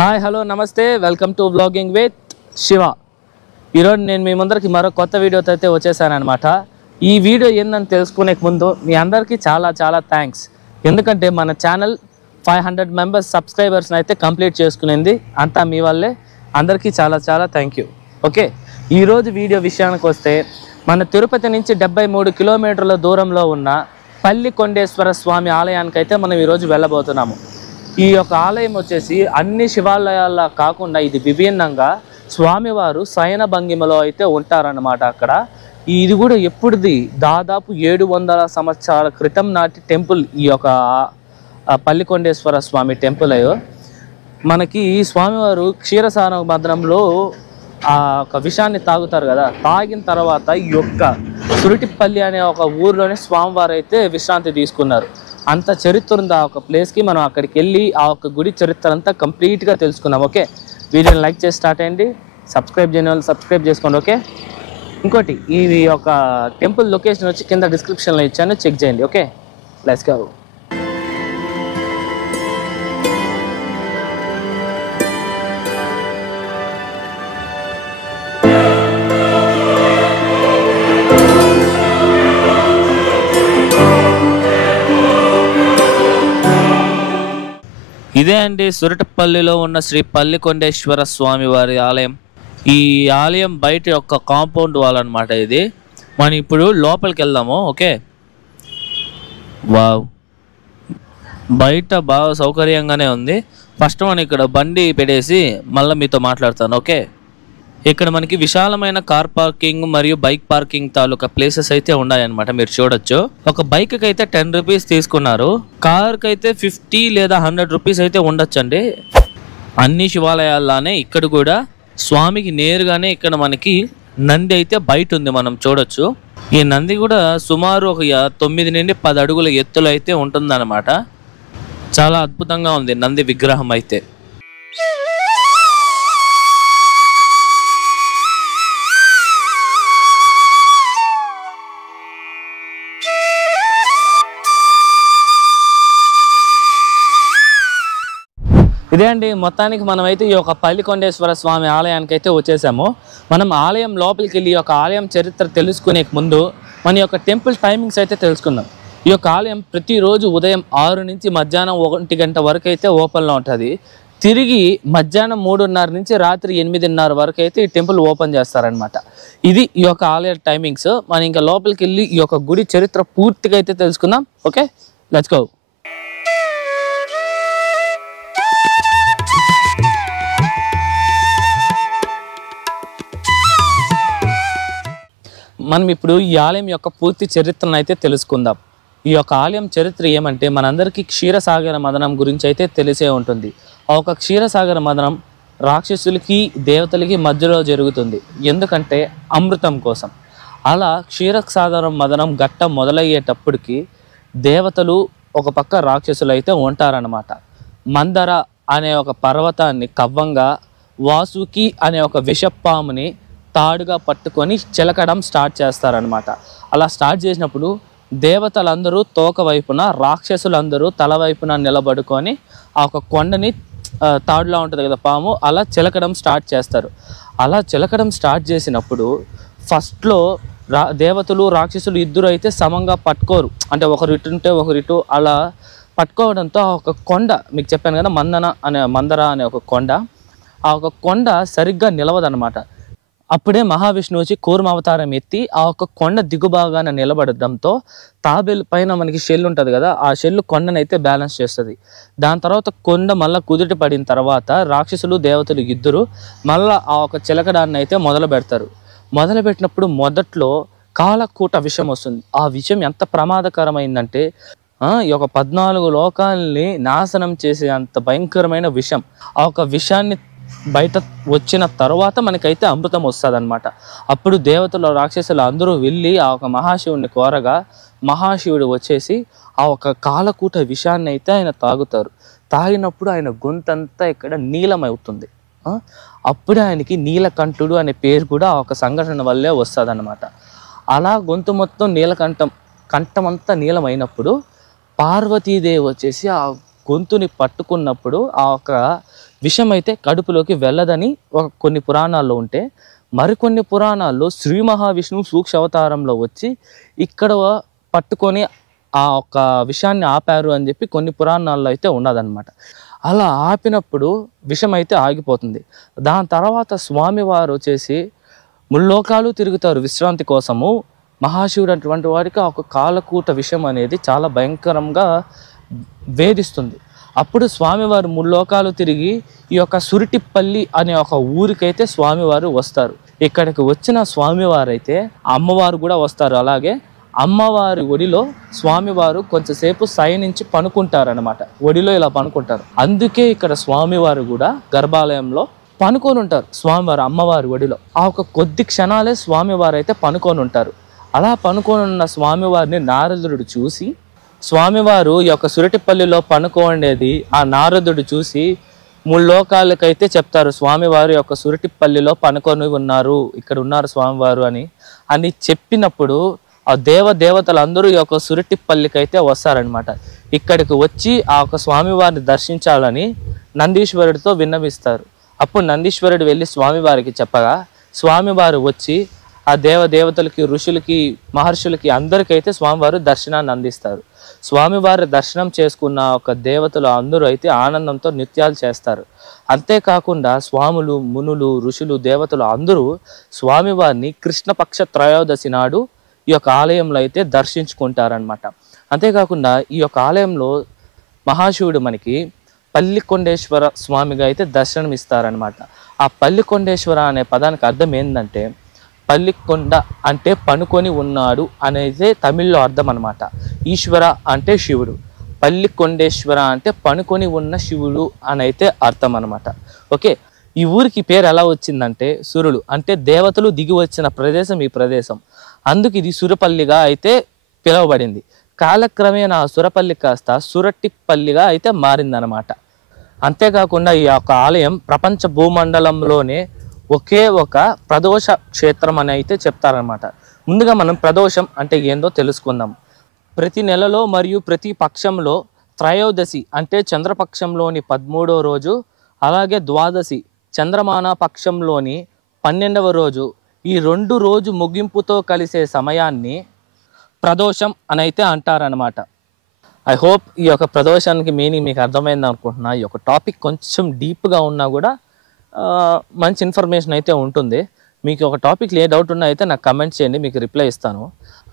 Hi hello నమస్తే welcome to vlogging with Shiva. ఈరోజు నేను మీ ముందరికి మరో కొత్త వీడియోతో అయితే వచ్చేసానమాట. ఈ వీడియో ఏందని తెలుసుకునే ముందు మీ అందరికీ చాలా చాలా థ్యాంక్స్. ఎందుకంటే మన ఛానల్ 500 మెంబర్స్ సబ్స్క్రైబర్స్ని అయితే కంప్లీట్ చేసుకునేది అంతా మీ వల్లే. అందరికీ చాలా చాలా థ్యాంక్ యూ. ఓకే, ఈరోజు వీడియో విషయానికి వస్తే మన తిరుపతి నుంచి 73 కిలోమీటర్ల దూరంలో ఉన్న పల్లికొండేశ్వర స్వామి ఆలయానికి అయితే మనం ఈరోజు వెళ్ళబోతున్నాము. ఈ యొక్క ఆలయం వచ్చేసి అన్ని శివాలయాల కాకుండా ఇది విభిన్నంగా స్వామివారు శయన భంగిమలో అయితే ఉంటారన్నమాట. అక్కడ ఇది కూడా ఎప్పుడుది దాదాపు 700 సంవత్సరాల క్రితం నాటి టెంపుల్. ఈ యొక్క పల్లికొండేశ్వర స్వామి టెంపుల్ అయ్యో మనకి ఈ స్వామివారు క్షీరసార మదనంలో ఆ ఒక విషాన్ని తాగుతారు కదా. తాగిన తర్వాత ఈ యొక్క సురిటిపల్లి అనే ఒక ఊర్లోనే స్వామివారు అయితే విశ్రాంతి తీసుకున్నారు. అంత చరిత్ర ఉంది ఆ ఒక ప్లేస్కి. మనం అక్కడికి వెళ్ళి ఆ ఒక గుడి చరిత్ర అంతా కంప్లీట్గా తెలుసుకున్నాం. ఓకే, వీడియోని లైక్ చేసి స్టార్ట్ అయ్యండి. సబ్స్క్రైబ్ చేయని వాళ్ళు సబ్స్క్రైబ్ చేసుకోండి. ఓకే, ఇంకోటి ఈ యొక్క టెంపుల్ లొకేషన్ వచ్చి కింద డిస్క్రిప్షన్లో ఇచ్చాను, చెక్ చేయండి. Okay, let's go. ఇదే అండి సురటపల్లిలో ఉన్న శ్రీ పల్లికొండేశ్వర స్వామి వారి ఆలయం. ఈ ఆలయం బయట యొక్క కాంపౌండ్ వాల్ అనమాట ఇది. మనం ఇప్పుడు లోపలికి వెళ్దాము. ఓకే, వావ్, బయట బాగా సౌకర్యంగానే ఉంది. ఫస్ట్ మనం ఇక్కడ బండి పెట్టేసి మళ్ళీ మీతో మాట్లాడతాను. ఓకే, ఇక్కడ మనకి విశాలమైన కార్ పార్కింగ్ మరియు బైక్ పార్కింగ్ తాలూకా ప్లేసెస్ అయితే ఉన్నాయన్నమాట. మీరు చూడొచ్చు. ఒక బైక్ కి అయితే 10 రూపీస్ తీసుకున్నారు. కార్ కి అయితే 50 లేదా 100 రూపీస్ అయితే ఉండొచ్చండి. అన్ని శివాలయాల్లానే ఇక్కడ కూడా స్వామికి నేరుగానే ఇక్కడ మనకి నంది అయితే బయట ఉంది, మనం చూడొచ్చు. ఈ నంది కూడా సుమారు ఒక 9 నుండి 10 అడుగుల ఎత్తులో అయితే ఉంటుందన్నమాట. చాలా అద్భుతంగా ఉంది నంది విగ్రహం అయితే. ఇదే అండి మొత్తానికి మనమైతే ఈ యొక్క పల్లికొండేశ్వర స్వామి ఆలయానికి అయితే వచ్చేసాము. మనం ఆలయం లోపలికి వెళ్ళి ఈ యొక్క ఆలయం చరిత్ర తెలుసుకునే ముందు మన యొక్క టెంపుల్ టైమింగ్స్ అయితే తెలుసుకుందాం. ఈ యొక్క ఆలయం ప్రతిరోజు ఉదయం 6 నుంచి మధ్యాహ్నం 1 గంట వరకు అయితే ఓపెన్లో ఉంటుంది. తిరిగి మధ్యాహ్నం 3:30 నుంచి రాత్రి 8:30 వరకు అయితే ఈ టెంపుల్ ఓపెన్ చేస్తారనమాట. ఇది ఈ యొక్క ఆలయ టైమింగ్స్. మనం ఇంకా లోపలికి వెళ్ళి ఈ యొక్క గుడి చరిత్ర పూర్తిగా అయితే తెలుసుకుందాం. Okay, let's go. మనం ఇప్పుడు ఈ ఆలయం యొక్క పూర్తి చరిత్రను అయితే తెలుసుకుందాం. ఈ యొక్క ఆలయం చరిత్ర ఏమంటే మనందరికీ క్షీరసాగర మదనం గురించి అయితే తెలిసే ఉంటుంది. ఆ ఒక క్షీరసాగర మదనం రాక్షసులకి దేవతలకి మధ్యలో జరుగుతుంది. ఎందుకంటే అమృతం కోసం. అలా క్షీరసాగర మదనం ఘట్ట మొదలయ్యేటప్పటికి దేవతలు ఒక పక్క రాక్షసులు అయితే ఉంటారన్నమాట. మందర అనే ఒక పర్వతాన్ని కవ్వంగా, వాసుకి అనే ఒక విషపాముని తాడుగా పట్టుకొని చిలకడం స్టార్ట్ చేస్తారనమాట. అలా స్టార్ట్ చేసినప్పుడు దేవతలందరూ తోక వైపున, రాక్షసులందరూ తల వైపున నిలబడుకొని ఆ ఒక కొండని తాడులా ఉంటుంది కదా పాము, అలా చిలకడం స్టార్ట్ చేస్తారు. అలా చిలకడం స్టార్ట్ చేసినప్పుడు ఫస్ట్లో దేవతలు రాక్షసులు ఇద్దరు అయితే సమంగా పట్టుకోరు. అంటే ఒకరు ఇటు ఉంటే ఒకరు ఇటు అలా పట్టుకోవడంతో ఆ ఒక కొండ, మీకు చెప్పాను కదా మందర అనే ఒక కొండ, ఆ ఒక కొండ సరిగ్గా నిలవదనమాట. అప్పుడే మహావిష్ణువు వచ్చి కూర్మ అవతారం ఎత్తి ఆ ఒక కొండ దిగుబాగాన నిలబడడంతో తాబేలు పైన మనకి షెల్ ఉంటుంది కదా, ఆ షెల్ కొండనైతే బ్యాలెన్స్ చేస్తుంది. దాని తర్వాత కొండ మళ్ళీ కుదుట పడిన తర్వాత రాక్షసులు దేవతలు ఇద్దరు మళ్ళీ ఆ ఒక చిలకడాన్ని అయితే మొదలు పెడతారు. మొదలు పెట్టినప్పుడు మొదట్లో కాలకూట విషం వస్తుంది. ఆ విషం ఎంత ప్రమాదకరమైందంటే ఈ యొక్క 14 లోకాలని నాశనం చేసే అంత భయంకరమైన విషం. ఆ ఒక విషాన్ని బయట వచ్చిన తర్వాత మనకైతే అమృతం వస్తుంది అనమాట. అప్పుడు దేవతలు రాక్షసులు అందరూ వెళ్ళి ఆ ఒక మహాశివుడిని కోరగా మహాశివుడు వచ్చేసి ఆ ఒక కాలకూట విషాన్ని అయితే ఆయన తాగుతారు. తాగినప్పుడు ఆయన గొంతంతా ఇక్కడ నీలమవుతుంది. అప్పుడే ఆయనకి నీలకంఠుడు అనే పేరు కూడా ఆ ఒక సంఘటన వల్లే వస్తుంది అనమాట. అలా గొంతు మొత్తం కంఠమంతా నీలమైనప్పుడు పార్వతీదేవి వచ్చేసి ఆ గొంతుని పట్టుకున్నప్పుడు ఆ ఒక విషం అయితే కడుపులోకి వెళ్ళదని కొన్ని పురాణాల్లో ఉంటే, మరికొన్ని పురాణాల్లో శ్రీ మహావిష్ణువు సూక్ష్మ అవతారంలో వచ్చి ఇక్కడ పట్టుకొని ఆ ఒక్క విషయాన్ని ఆపారు అని చెప్పి కొన్ని పురాణాల్లో అయితే ఉన్నదన్నమాట. అలా ఆపినప్పుడు విషం అయితే ఆగిపోతుంది. దాని తర్వాత స్వామివారు వచ్చేసి ముల్లోకాలు తిరుగుతారు విశ్రాంతి కోసము. మహాశివుడు అటువంటి వాడికి ఒక కాలకూట విషం అనేది చాలా భయంకరంగా వేధిస్తుంది. అప్పుడు స్వామివారు ముల్లోకాలు తిరిగి ఈ యొక్క సురిటిపల్లి అనే ఒక ఊరికైతే స్వామివారు వస్తారు. ఇక్కడికి వచ్చిన స్వామివారు అయితే అమ్మవారు కూడా వస్తారు. అలాగే అమ్మవారి ఒడిలో స్వామివారు కొంచెంసేపు శయనించి పనుకుంటారనమాట. ఒడిలో ఇలా పనుకుంటారు. అందుకే ఇక్కడ స్వామివారు కూడా గర్భాలయంలో పనుకొని ఉంటారు. స్వామివారు అమ్మవారి ఒడిలో ఆ ఒక కొద్ది క్షణాలే స్వామివారు అయితే పనుకొని ఉంటారు. అలా పనుకొని ఉన్న స్వామివారిని నారదుడు చూసి, స్వామివారు ఈ యొక్క సురటిపల్లిలో పనుకోండేది ఆ నారదుడు చూసి ముల్లోకాలకైతే చెప్తారు, స్వామివారు యొక్క సురటిపల్లిలో పనుకొని ఉన్నారు, ఇక్కడ ఉన్నారు స్వామివారు అని చెప్పినప్పుడు ఆ దేవతలందరూ ఈ యొక్క సురటిపల్లికైతే వస్తారనమాట. ఇక్కడికి వచ్చి ఆ యొక్క స్వామివారిని దర్శించాలని నందీశ్వరుడితో విన్నవిస్తారు. అప్పుడు నందీశ్వరుడు వెళ్ళి స్వామివారికి చెప్పగా స్వామివారు వచ్చి ఆ దేవతలకి, ఋషులకి, మహర్షులకి అందరికైతే స్వామివారు దర్శనాన్ని అందిస్తారు. స్వామివారి దర్శనం చేసుకున్న ఒక దేవతలు అందరూ అయితే ఆనందంతో నృత్యాలు చేస్తారు. అంతేకాకుండా స్వాములు, మునులు, ఋషులు, దేవతలు అందరూ స్వామివారిని కృష్ణపక్ష త్రయోదశి నాడు ఈ యొక్క ఆలయంలో అయితే దర్శించుకుంటారనమాట. అంతేకాకుండా ఈ యొక్క ఆలయంలో మహాశివుడు మనకి పల్లికొండేశ్వర స్వామిగా అయితే దర్శనం ఇస్తారనమాట. ఆ పల్లికొండేశ్వర అనే పదానికి అర్థం ఏంటంటే, పల్లికొండ అంటే పనుకొని ఉన్నాడు అనేది తమిళ్లో అర్థం అనమాట. ఈశ్వర అంటే శివుడు, పల్లికొండేశ్వర అంటే పనుకొని ఉన్న శివుడు అని అయితే అర్థం అనమాట. ఓకే, ఈ ఊరికి పేరు ఎలా వచ్చిందంటే, సురులు అంటే దేవతలు దిగి వచ్చిన ప్రదేశం ఈ ప్రదేశం. అందుకు ఇది సురపల్లిగా అయితే పిలువబడింది. కాలక్రమేణా సురపల్లి కాస్త సురట్టిపల్లిగా అయితే మారిందనమాట. అంతేకాకుండా ఈ యొక్క ఆలయం ప్రపంచ భూమండలంలోనే ఒకే ఒక ప్రదోష క్షేత్రం అని అయితే చెప్తారనమాట. ముందుగా మనం ప్రదోషం అంటే ఏందో తెలుసుకుందాం. ప్రతి నెలలో మరియు ప్రతి పక్షంలో త్రయోదశి అంటే చంద్రపక్షంలోని 13వ రోజు, అలాగే ద్వాదశి చంద్రమాన పక్షంలోని 12వ రోజు, ఈ 2 రోజు ముగింపుతో కలిసే సమయాన్ని ప్రదోషం అని అయితే అంటారనమాట. ఐ హోప్ ఈ యొక్క ప్రదోషానికి మీనింగ్ మీకు అర్థమైంది అనుకుంటున్నా. ఈ యొక్క టాపిక్ కొంచెం డీప్గా ఉన్నా కూడా మంచి ఇన్ఫర్మేషన్ అయితే ఉంటుంది. మీకు ఒక టాపిక్లో ఏ డౌట్ ఉన్నా అయితే నాకు కమెంట్ చేయండి, మీకు రిప్లై ఇస్తాను.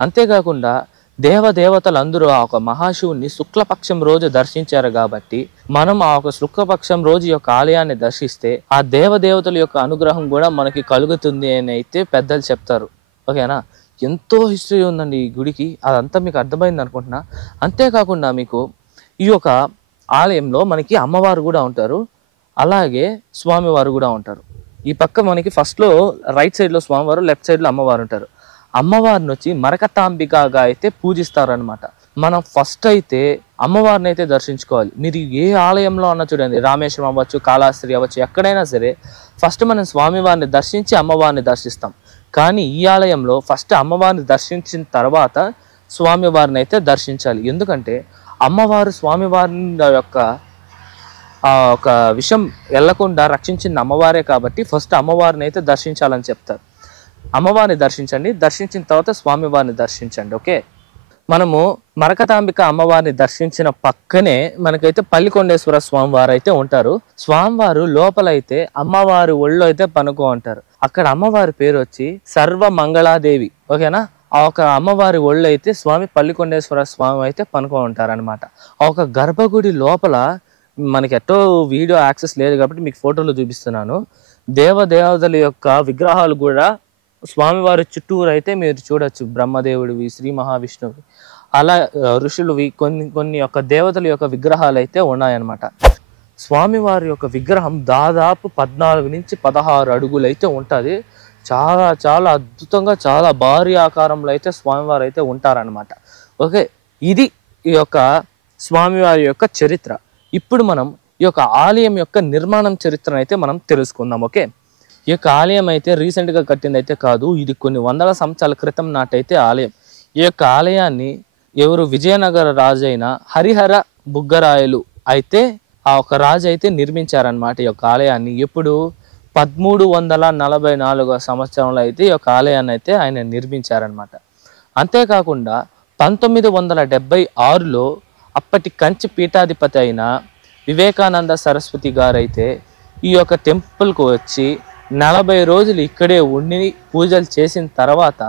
అంతేకాకుండా దేవతలు అందరూ ఆ ఒక మహాశివుని శుక్లపక్షం రోజు దర్శించారు కాబట్టి మనం ఆ ఒక శుక్లపక్షం రోజు యొక్క ఆలయాన్ని దర్శిస్తే ఆ దేవతల యొక్క అనుగ్రహం కూడా మనకి కలుగుతుంది అని అయితే పెద్దలు చెప్తారు. ఓకేనా, ఎంతో హిస్టరీ ఉందండి ఈ గుడికి, అదంతా మీకు అర్థమైంది అనుకుంటున్నా. అంతేకాకుండా మీకు ఈ యొక్క ఆలయంలో మనకి అమ్మవారు కూడా ఉంటారు, అలాగే స్వామివారు కూడా ఉంటారు. ఈ పక్క మనకి ఫస్ట్లో రైట్ సైడ్లో స్వామివారు, లెఫ్ట్ సైడ్లో అమ్మవారు ఉంటారు. అమ్మవారిని వచ్చి మరకతాంబికగా అయితే పూజిస్తారనమాట. మనం ఫస్ట్ అయితే అమ్మవారిని అయితే దర్శించుకోవాలి. మీరు ఏ ఆలయంలో అన్నా చూడండి, రామేశ్వరం అవ్వచ్చు, కాళహస్తి అవ్వచ్చు, ఎక్కడైనా సరే ఫస్ట్ మనం స్వామివారిని దర్శించి అమ్మవారిని దర్శిస్తాం. కానీ ఈ ఆలయంలో ఫస్ట్ అమ్మవారిని దర్శించిన తర్వాత స్వామివారిని అయితే దర్శించాలి. ఎందుకంటే అమ్మవారు స్వామివారిని యొక్క ఒక విషయం వెళ్లకుండా రక్షించిన అమ్మవారే కాబట్టి ఫస్ట్ అమ్మవారిని అయితే దర్శించాలని చెప్తారు. అమ్మవారిని దర్శించండి, దర్శించిన తర్వాత స్వామివారిని దర్శించండి. ఓకే, మనము మరకతాంబిక అమ్మవారిని దర్శించిన పక్కనే మనకైతే పల్లికొండేశ్వర స్వామివారు అయితే ఉంటారు. స్వామివారు లోపలైతే అమ్మవారి ఒళ్ళో అయితే పనుకో ఉంటారు. అక్కడ అమ్మవారి పేరు వచ్చి సర్వమంగళాదేవి. ఓకేనా, ఆ ఒక అమ్మవారి ఒళ్ళు అయితే స్వామి పల్లికొండేశ్వర స్వామి అయితే పనుకో ఉంటారనమాట. ఆ ఒక గర్భగుడి లోపల మనకి ఎట్టో వీడియో యాక్సెస్ లేదు కాబట్టి మీకు ఫోటోలు చూపిస్తున్నాను. దేవతల యొక్క విగ్రహాలు కూడా స్వామివారి చుట్టూరు అయితే మీరు చూడొచ్చు. బ్రహ్మదేవుడివి, శ్రీ మహావిష్ణువి, అలా ఋషులువి కొన్ని యొక్క దేవతల యొక్క విగ్రహాలు అయితే ఉన్నాయన్నమాట. స్వామివారి యొక్క విగ్రహం దాదాపు 14 నుంచి 16 అడుగులు అయితే ఉంటుంది. చాలా చాలా అద్భుతంగా చాలా భారీ ఆకారంలో అయితే స్వామివారు అయితే ఉంటారనమాట. ఓకే, ఇది ఈ యొక్క స్వామివారి యొక్క చరిత్ర. ఇప్పుడు మనం ఈ యొక్క ఆలయం యొక్క నిర్మాణం చరిత్రను అయితే మనం తెలుసుకుందాం. ఓకే, ఈ యొక్క ఆలయం అయితే రీసెంట్గా కట్టింది అయితే కాదు, ఇది కొన్ని వందల సంవత్సరాల క్రితం నాటైతే ఆలయం. ఈ యొక్క ఆలయాన్ని ఎవరు విజయనగర రాజైన హరిహర బుగ్గరాయలు అయితే ఆ ఒక రాజు అయితే నిర్మించారనమాట ఈ యొక్క ఆలయాన్ని. ఎప్పుడు 1344 సంవత్సరంలో అయితే ఈ యొక్క ఆలయాన్ని అయితే ఆయన నిర్మించారనమాట. అంతేకాకుండా 1976లో అప్పటి కంచి పీఠాధిపతి అయిన వివేకానంద సరస్వతి గారైతే ఈ యొక్క టెంపుల్కు వచ్చి 40 రోజులు ఇక్కడే ఉండి పూజలు చేసిన తర్వాత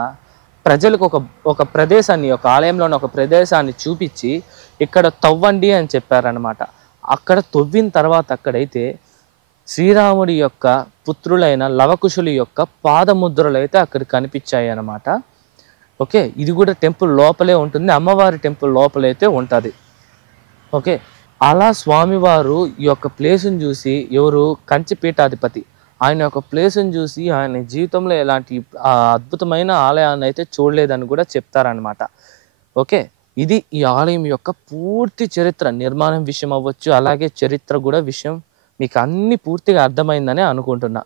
ప్రజలకు ఒక ప్రదేశాన్ని, ఒక ఆలయంలోని ఒక ప్రదేశాన్ని చూపించి ఇక్కడ తవ్వండి అని చెప్పారనమాట. అక్కడ తవ్విన తర్వాత అక్కడైతే శ్రీరాముడి యొక్క పుత్రులైన లవకుశుల యొక్క పాదముద్రలు అయితే అక్కడ కనిపించాయి అన్నమాట. ఓకే, ఇది కూడా టెంపుల్ లోపలే ఉంటుంది, అమ్మవారి టెంపుల్ లోపలైతే ఉంటుంది. ఓకే, అలా స్వామివారు ఈ యొక్క ప్లేస్ని చూసి, ఎవరు కంచి పీఠాధిపతి, ఆయన యొక్క ప్లేస్ని చూసి ఆయన జీవితంలో ఎలాంటి అద్భుతమైన ఆలయాన్ని అయితే చూడలేదని కూడా చెప్తారనమాట. ఓకే, ఇది ఈ ఆలయం యొక్క పూర్తి చరిత్ర, నిర్మాణం విషయం అవ్వచ్చు, అలాగే చరిత్ర కూడా విషయం మీకు అన్ని పూర్తిగా అర్థమైందని అనుకుంటున్నా.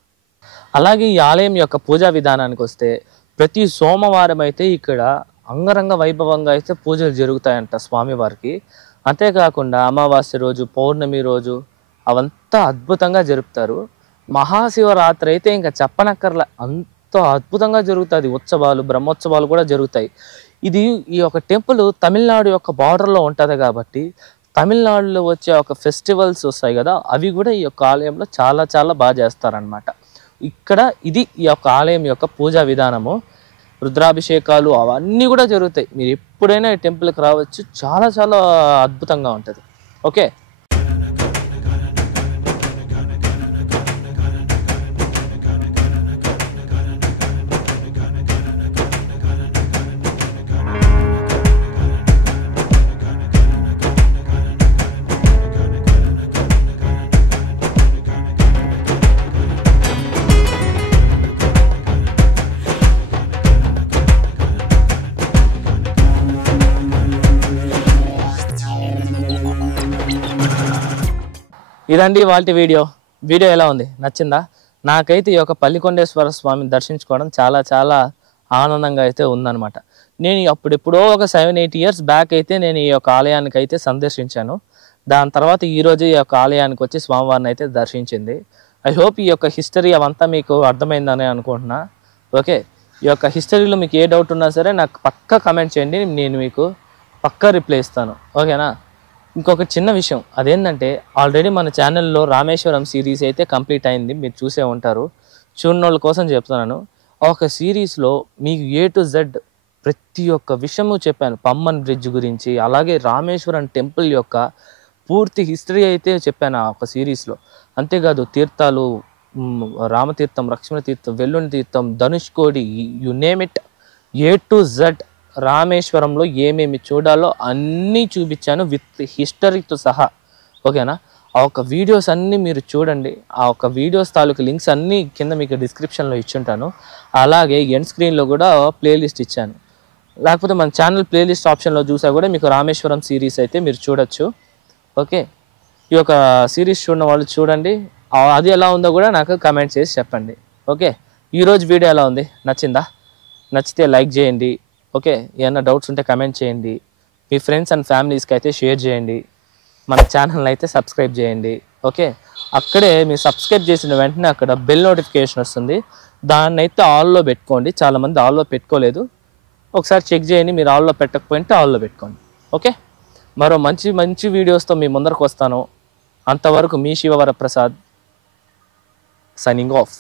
అలాగే ఈ ఆలయం యొక్క పూజా విధానానికి వస్తే ప్రతి సోమవారం అయితే ఇక్కడ అంగరంగ వైభవంగా అయితే పూజలు జరుగుతాయంట స్వామివారికి. అంతేకాకుండా అమావాస్య రోజు, పౌర్ణమి రోజు అవంతా అద్భుతంగా జరుపుతారు. మహాశివరాత్రి అయితే ఇంకా చెప్పనక్కర్లే, అంత అద్భుతంగా జరుగుతుంది. ఉత్సవాలు, బ్రహ్మోత్సవాలు కూడా జరుగుతాయి. ఇది ఈ యొక్క టెంపుల్ తమిళనాడు యొక్క బార్డర్లో ఉంటుంది కాబట్టి తమిళనాడులో వచ్చే ఒక ఫెస్టివల్స్ వస్తాయి కదా, అవి కూడా ఈ యొక్క ఆలయంలో చాలా చాలా బాగా చేస్తారనమాట. ఇక్కడ ఇది ఈ యొక్క ఆలయం యొక్క పూజా విధానము. రుద్రాభిషేకాలు అవన్నీ కూడా జరుగుతాయి. మీరు ఎప్పుడైనా ఈ టెంపుల్కి రావచ్చు, చాలా చాలా అద్భుతంగా ఉంటుంది. ఓకే, ఇదండి వాళ్ళ వీడియో ఎలా ఉంది, నచ్చిందా? నాకైతే ఈ యొక్క పల్లికొండేశ్వర స్వామిని దర్శించుకోవడం చాలా చాలా ఆనందంగా అయితే ఉందన్నమాట. నేను అప్పుడెప్పుడో ఒక 7-8 ఇయర్స్ బ్యాక్ అయితే నేను ఈ యొక్క ఆలయానికి అయితే సందర్శించాను. దాని తర్వాత ఈరోజు ఈ యొక్క ఆలయానికి వచ్చి స్వామివారిని అయితే దర్శించింది. ఐ హోప్ ఈ యొక్క హిస్టరీ అవంతా మీకు అర్థమైందని అనుకుంటున్నా. ఓకే, ఈ యొక్క హిస్టరీలో మీకు ఏ డౌట్ ఉన్నా సరే నాకు పక్కా కమెంట్ చేయండి, నేను మీకు పక్కా రిప్లై ఇస్తాను. ఓకేనా? ఇంకొక చిన్న విషయం, అదేంటంటే ఆల్రెడీ మన ఛానల్లో రామేశ్వరం సిరీస్ అయితే కంప్లీట్ అయింది, మీరు చూసే ఉంటారు. చూడని వాళ్ళ కోసం చెప్తున్నాను. ఒక సిరీస్లో మీకు A to Z ప్రతి ఒక్క విషయము చెప్పాను. పమ్మన్ బ్రిడ్జ్ గురించి, అలాగే రామేశ్వరం టెంపుల్ యొక్క పూర్తి హిస్టరీ అయితే చెప్పాను ఆ ఒక సిరీస్లో. అంతేకాదు తీర్థాలు, రామతీర్థం, లక్ష్మణ వెల్లుని తీర్థం, Dhanushkodi, you name it, A to Z రామేశ్వరంలో ఏమేమి చూడాలో అన్నీ చూపించాను విత్ హిస్టరీతో సహా. ఓకేనా? ఆ ఒక వీడియోస్ అన్నీ మీరు చూడండి. ఆ ఒక వీడియోస్ తాలూకు లింక్స్ అన్నీ కింద మీకు డిస్క్రిప్షన్లో ఇచ్చుంటాను. అలాగే ఎండ్ స్క్రీన్లో కూడా ప్లేలిస్ట్ ఇచ్చాను. లేకపోతే మన ఛానల్ ప్లేలిస్ట్ ఆప్షన్లో చూసా కూడా మీకు రామేశ్వరం సిరీస్ అయితే మీరు చూడొచ్చు. ఓకే, ఈ యొక్క సిరీస్ చూడని వాళ్ళు చూడండి, అది ఎలా ఉందో కూడా నాకు కమెంట్ చేసి చెప్పండి. ఓకే, ఈరోజు వీడియో ఎలా ఉంది, నచ్చిందా? నచ్చితే లైక్ చేయండి. ఓకే, ఏమైనా డౌట్స్ ఉంటే కమెంట్ చేయండి. మీ ఫ్రెండ్స్ అండ్ ఫ్యామిలీస్కి అయితే షేర్ చేయండి. మన ఛానల్ అయితే సబ్స్క్రైబ్ చేయండి. ఓకే, అక్కడే మీరు సబ్స్క్రైబ్ చేసిన వెంటనే అక్కడ బెల్ నోటిఫికేషన్ వస్తుంది, దాన్ని అయితే ఆల్లో పెట్టుకోండి. చాలామంది ఆల్లో పెట్టుకోలేదు, ఒకసారి చెక్ చేయండి. మీరు ఆల్లో పెట్టకపోయింటే ఆల్లో పెట్టుకోండి. ఓకే, మరో మంచి మంచి వీడియోస్తో మీ ముందరకు వస్తాను. అంతవరకు మీ శివవరప్రసాద్ సైనింగ్ ఆఫ్.